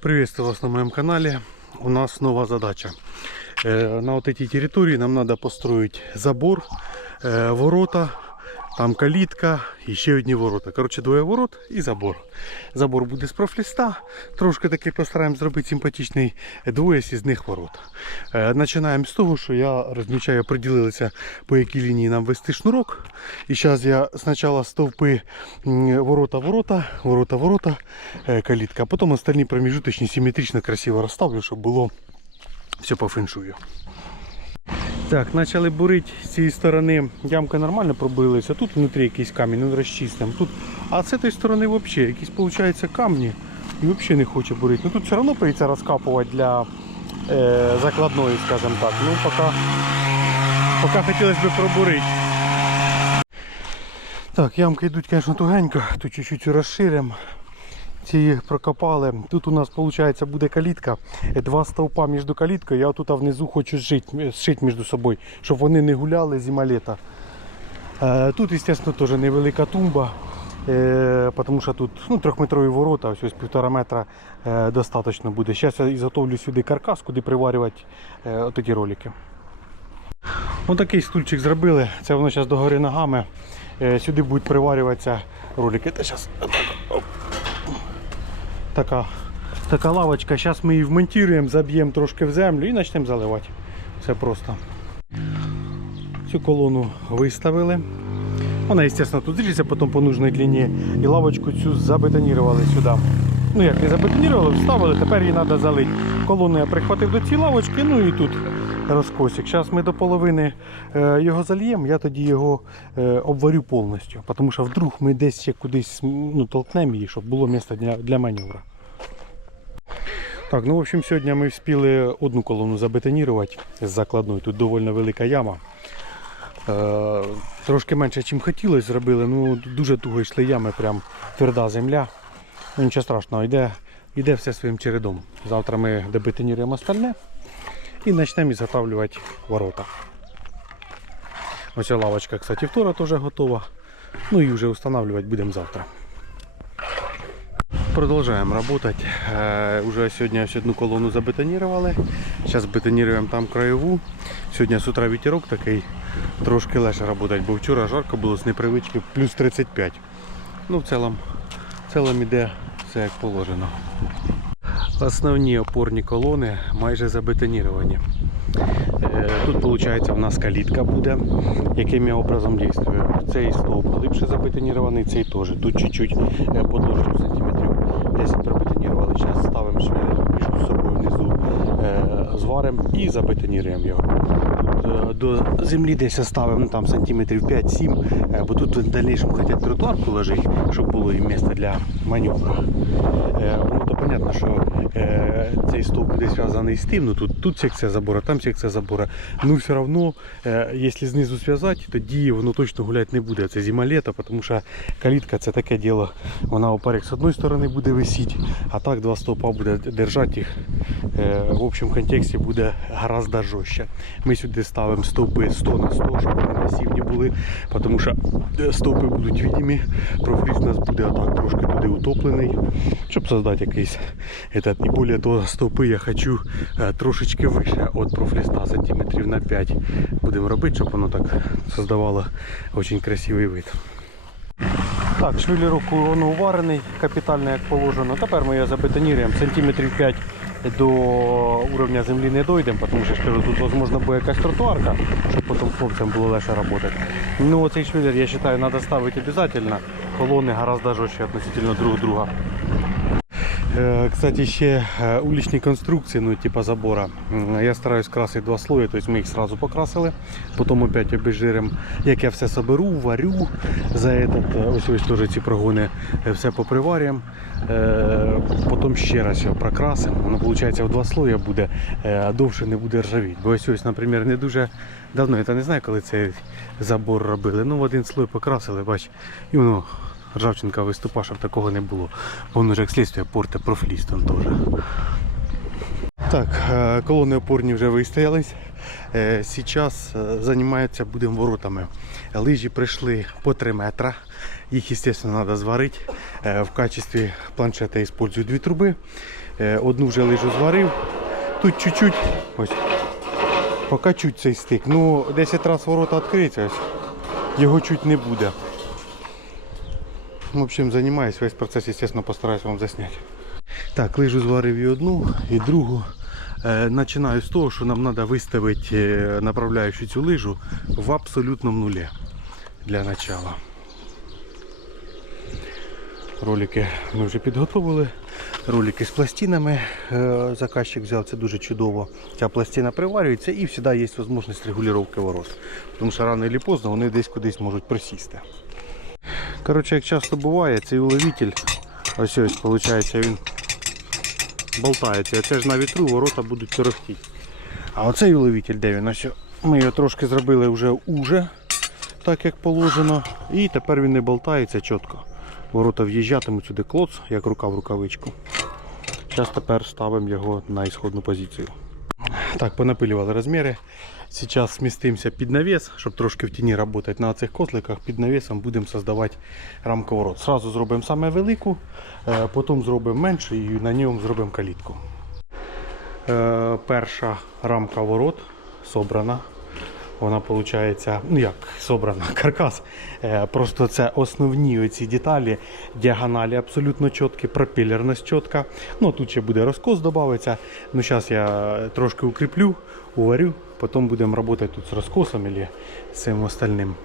Приветствую вас на моем канале. У нас новая задача. Э, На вот этой территории нам надо построить забор, э, ворота, там калітка ще одні ворота. Коротше, двоє ворот і забор. Забор буде з профліста. Трошки таки постараємо зробити симпатичний двоє із них ворот. Е, Починаємо з того, що я розмічаю, приділилися по якій лінії нам вести шнурок. І зараз я спочатку стовпи ворота, ворота, ворота, ворота, е, калітка, а потім остальні проміжуточні симметрично красиво розставлю, щоб було все по феншую. Так, почали бурити з цієї сторони. Ямка нормально пробилася. Тут внутрі якийсь камінь, ну розчистимо. Тут... А з цієї сторони взагалі якісь виходить, камні і взагалі не хоче бурити. Ну тут все одно прийдеться розкапувати для е, закладної, скажімо так. Ну поки, поки хотілося б пробурити. Так, ямки йдуть, звісно, тугенько, тут чуть-чуть розширимо. Ці прокопали. Тут у нас виходить буде калітка. Два стовпа між каліткою. Я тут внизу хочу зшити, між собою, щоб вони не гуляли зима літа. Е, Тут, звісно, теж невелика тумба. е, Тому що тут ну, трьохметрові ворота, ось ось півтора метра е, достатньо буде. Зараз я ізготовлю сюди каркас, куди приварювати отакі ролики. Отакий стульчик зробили. Це воно зараз догори ногами. Сюди будуть приварюватися ролики. Та зараз така, така лавочка. Зараз ми її вмонтуємо, заб'ємо трошки в землю і почнемо заливати. Все просто. Цю колону виставили. Вона, звісно, тут зріжеться потім по нужній длині. І лавочку цю забетонірували сюди. Ну як не забетонірували, вставили, тепер її треба залити. Колону я прихватив до цієї лавочки, ну і тут розкосик. Зараз ми до половини е, його зальємо, я тоді його е, обварю повністю. Тому що вдруг ми десь ще кудись ну, толкнемо її, щоб було місце для, для маневру. Так, ну в общем, сьогодні ми встигли одну колону забетонірувати з закладною. Тут доволі велика яма. Е, трошки менше, ніж хотілося, зробили. Ну, дуже туго йшли ями, прям тверда земля. Ну, нічого страшного, йде, йде все своїм чередом. Завтра ми добетоніруємо остальне і почнемо ізготавлювати ворота. Ось лавочка, кстати, втора теж готова. Ну і вже встановлювати будемо завтра. Продолжаем работать. Уже сегодня ось одну колонну забетонировали. Сейчас бетонируем там краєву. Сьогодні з утра вітерок такий, трошки легше працювати, бо вчора жарко було з непривички плюс 35. Ну в цілому, в цілому іде все як положено. Основні опорні колони майже забетоніровані. Е, Тут виходить у нас калітка буде, яким я образом дійствую. Цей стовп глибше забетонірований, цей теж. Тут чуть-чуть е, подовжив сантиметрів 10 пробетонірували. Зараз ставимо швелер між собою внизу, е, зваримо і забетоніруємо його. Тут до землі десь ставимо там сантиметрів 5-7, е, бо тут в дальнішому хочуть тротуар положити, щоб було і місце для маневру. Ну понятно, що е, цей стовп буде зв'язаний з тим, ну тут, тут секція забора, там секція забора. Ну все одно, е, якщо знизу зв'язати, тоді воно точно гуляти не буде. Це зима літо, тому що калітка це таке діло. Вона оперек з одної сторони буде висіти, а так два стовпа буде держати їх. Е, в общем контексті буде гораздо жорстче. Ми сюди ставимо стовпи 100 на 100, щоб вони масивні були, тому що е, стовпи будуть відімі, профліс у нас буде отак трошки туди утоплений, щоб создати якийсь этот. І більше того, стовпи я хочу е, трошечки вище від профліста, сантиметрів на 5 будемо робити, щоб воно так создавало дуже красивий вид. Так, швеллерок воно уварений, капітально як положено. Тепер ми його забетоніруємо сантиметрів 5 до уровня землі не дойдемо, тому що я ж кажу, тут можливо буде якась тротуарка, щоб потім хлопцям було легше працювати. Ну оцей швеллер, я вважаю, треба ставити обов'язково. Колони гораздо жорстче относительно друг друга. Е, Кстати, ще е, уличні конструкції, ну типа забора. Я стараюсь красити два слої, тобто ми їх сразу покрасили, потім опять обезжирим. Як я все соберу, варю за этот, ось ось теж ці прогони все поприварюємо. Потім ще раз його прокрасимо. Воно виходить в два слої буде, е, а довше не буде ржавіти. Бо ось ось, наприклад, не дуже давно, я не знаю, коли цей забор робили. Ну в один слой покрасили, бач, і воно ржавчинка виступа, щоб такого не було. Воно ж як слідство порте профліс там теж. Так, е, колони опорні вже вистоялись. Е, Зараз е, займаються будемо воротами. Лижі прийшли по 3 метра. Їх, звісно, треба зварити. Е, В качестві планшета використовую дві труби. Е, Одну вже лижу зварив. Тут чуть-чуть, ось, покачуть цей стик. Ну, 10 разів ворота відкриються, ось, його чуть не буде. В общем, займаюсь, весь процес, звісно, постараюсь вам засняти. Так, лижу зварив і одну, і другу. Е, Починаю з того, що нам треба виставити е, направляючи цю лижу в абсолютному нулі для начала. Ролики ми вже підготовили. Ролики з пластинами е, заказчик взяв, це дуже чудово. Ця пластина приварюється і завжди є можливість регулювання ворот. Тому що рано чи поздно вони десь кудись можуть просісти. Коротше, як часто буває, цей уловитель, ось ось, виходить, він болтається. Це ж на вітру ворота будуть торохтіти. А оцей уловитель, де він? Ось ми його трошки зробили вже уже, так як положено. І тепер він не болтається чітко. Ворота в'їжджатимуть сюди клоц, як рука в рукавичку. Зараз тепер ставимо його на ісходну позицію. Так, понапилювали розміри. Зараз змістимося під навіс, щоб трошки в тіні працювати на цих котликах. Під навісом будемо создавати рамку ворот. Сразу зробимо саме велику, е, потім зробимо меншу і на ньому зробимо калітку. Е, Перша рамка ворот собрана. Вона виходить, ну як собрана, каркас. Е, Просто це основні оці деталі, діагоналі абсолютно чіткі, пропелерність чітка. Ну тут ще буде розкос додається. Ну зараз я трошки укріплю, уварю, потім будемо працювати тут з розкосом або з цим остальним.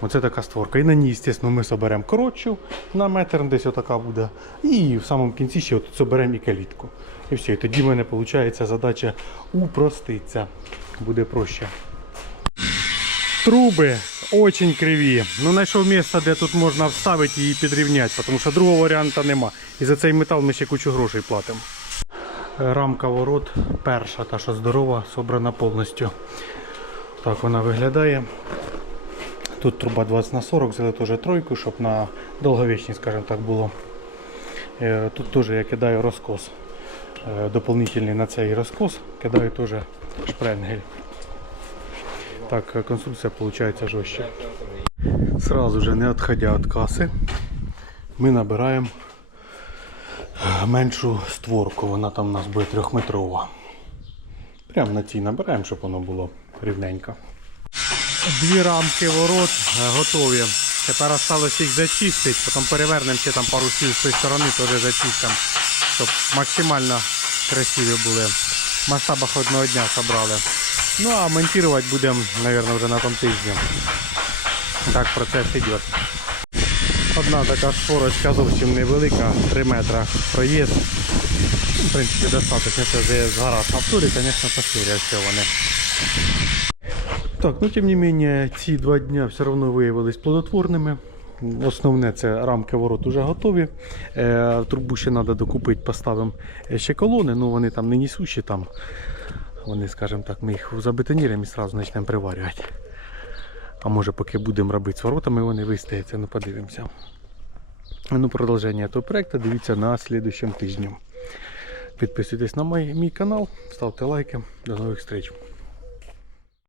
Оце така створка. І на ній, звісно, ми соберемо коротшу на метр, десь отака буде. І в самому кінці ще от соберемо і калітку. І все. І тоді в мене виходить задача упроститься. Буде проще. Труби очень криві. Ну, знайшов місце, де тут можна вставити і підрівняти, тому що другого варіанту нема. І за цей метал ми ще кучу грошей платимо. Рамка ворот перша, та що здорова, собрана повністю. Так вона виглядає. Тут труба 20 на 40, взяли теж тройку, щоб на довговічність, скажімо так, було. Е, Тут теж я кидаю розкос. Е, Дополнительний на цей розкос кидаю теж шпренгель. Так, е, конструкція виходить жорстче. Сразу же, не відходя від каси, ми набираємо е, меншу створку. Вона там у нас буде трьохметрова. Прямо на цій набираємо, щоб воно було рівненько. Дві рамки ворот е, готові. Тепер залишилось їх зачистити, потім перевернемо ще там пару слів з цієї сторони, теж зачистимо, щоб максимально красиві були. В масштабах одного дня зібрали. Ну а монтувати будемо, мабуть, вже на тому тижні. Так процес йде. Одна така шпорочка зовсім невелика, 3 метра проїзд. В принципі, достатньо. Це вже з гараж на втурі, звісно, поширює все вони. Так, ну тим не менее, ці два дня все одно виявились плодотворними. Основне це рамки ворот вже готові. Е, трубу ще треба докупити, поставимо ще колони, ну вони там не несущі, там вони, скажімо так, ми їх забетоніруємо і одразу почнемо приварювати. А може поки будемо робити з воротами, вони вистояться, ну подивимося. Ну, продовження того проекту дивіться на слідущому тижні. Підписуйтесь на мій, мій канал, ставте лайки. До нових зустріч.